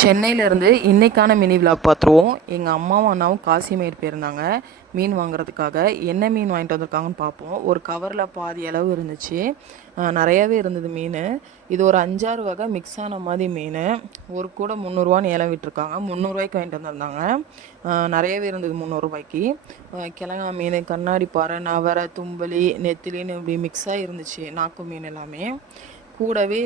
சென்னையிலேருந்து இன்றைக்கான mini vlog பார்த்துருவோம். எங்கள் அம்மாவும் அண்ணாவும் காசிமேடு போயிருந்தாங்க மீன் வாங்குறதுக்காக. என்ன மீன் வாங்கிட்டு வந்திருக்காங்கன்னு பார்ப்போம். ஒரு கவரில் பாதி அளவு இருந்துச்சு, நிறையாவே இருந்தது மீன். இது ஒரு 5-6 வகை மிக்ஸ் ஆன மாதிரி மீன். ஒரு கூட 300ரூவான்னு ஏலம் விட்டுருக்காங்க. 300ரூவாய்க்கு வாங்கிட்டு வந்திருந்தாங்க. நிறையவே இருந்தது 300ரூபாய்க்கு. கிழங்கா மீன், கண்ணாடி பாறை, நவரை, தும்பலி, நெத்திலின்னு இப்படி மிக்ஸாக இருந்துச்சு நாக்கு மீன் எல்லாமே. கூடவே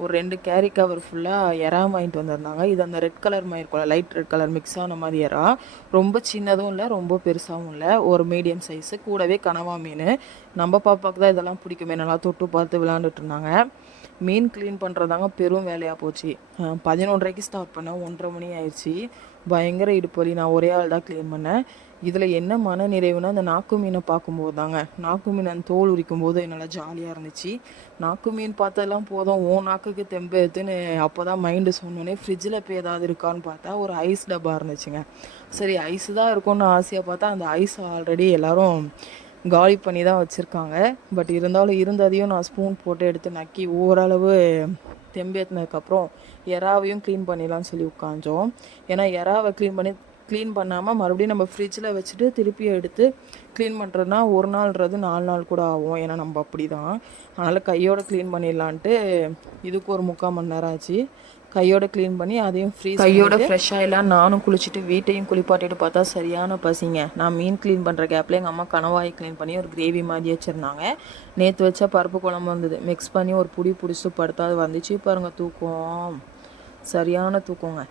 ஒரு 2 கேரி கவர் ஃபுல்லாக எறா வாங்கிட்டு வந்திருந்தாங்க. இது அந்த ரெட் கலர் மாதிரி இருக்கும்ல, லைட் ரெட் கலர் மிக்ஸ் ஆன மாதிரி எறா. ரொம்ப சின்னதும் இல்லை, ரொம்ப பெருசாகவும் இல்லை, ஒரு மீடியம் சைஸு. கூடவே கனவா மீன். நம்ம பாப்பாவுக்கு தான் இதெல்லாம் பிடிக்குமே, நல்லா தொட்டு பார்த்து விளாண்டுட்டு இருந்தாங்க. மீன் க்ளீன் பண்ணுறதாங்க பெரும் வேலையாக போச்சு. 11:30க்கு ஸ்டார்ட் பண்ணேன், 1:30 மணி ஆயிடுச்சு. பயங்கர இடுப்பலி. நான் ஒரே ஆள் தான் க்ளீன் பண்ணேன். இதில் என்ன மன நிறைவுனா, அந்த நாக்கு மீனை பார்க்கும்போது தாங்க. நாக்கு மீன் அந்த தோல் உரிக்கும் போது நல்லா ஜாலியாக இருந்துச்சு. நாக்கு மீன் பார்த்ததெல்லாம் போதும், ஓ நாக்குக்கு தெம்பு எடுத்துன்னு அப்போ தான் மைண்டு சொன்னோன்னே ஃப்ரிட்ஜில் போய் ஏதாவது இருக்கான்னு பார்த்தா ஒரு ஐஸ் டப்பா இருந்துச்சுங்க. சரி ஐஸ் தான் இருக்கும்னு ஆசையாக பார்த்தா அந்த ஐஸ் ஆல்ரெடி எல்லோரும் காலி பண்ணி தான் வச்சுருக்காங்க. பட் இருந்தாலும் இருந்ததையும் நான் ஸ்பூன் போட்டு எடுத்து நக்கி ஓரளவு தெம்பேற்றினதுக்கப்புறம் எறாவையும் க்ளீன் பண்ணிடலான்னு சொல்லி உட்காந்தோம். ஏன்னா எறாவை க்ளீன் பண்ணாமல் மறுபடியும் நம்ம ஃப்ரிட்ஜில் வச்சுட்டு திருப்பி எடுத்து க்ளீன் பண்ணுறதுனா ஒரு நாள்ன்றது 4 நாள் கூட ஆகும். ஏன்னா நம்ம அப்படி தான். அதனால் கையோடு க்ளீன் பண்ணிடலான்ட்டு இதுக்கு ஒரு 3/4 மணி நேரம் ஆச்சு. கையோடு க்ளீன் பண்ணி அதையும் கையோட ஃப்ரெஷ்ஷாக எல்லாம் நானும் குளிச்சுட்டு வீட்டையும் குளிப்பாட்டிட்டு பார்த்தா சரியான பசிங்க. நான் மீன் க்ளீன் பண்ணுற கேப்பில் எங்கள் அம்மா கணவாயை க்ளீன் பண்ணி ஒரு கிரேவி மாதிரி வச்சுருந்தாங்க. நேற்று வச்சா பருப்பு குழம்பு வந்தது, மிக்ஸ் பண்ணி ஒரு பிடிச்சிட்டு படுத்தா அது வந்துச்சு பாருங்கள். தூக்கம் சரியான தூக்கங்க.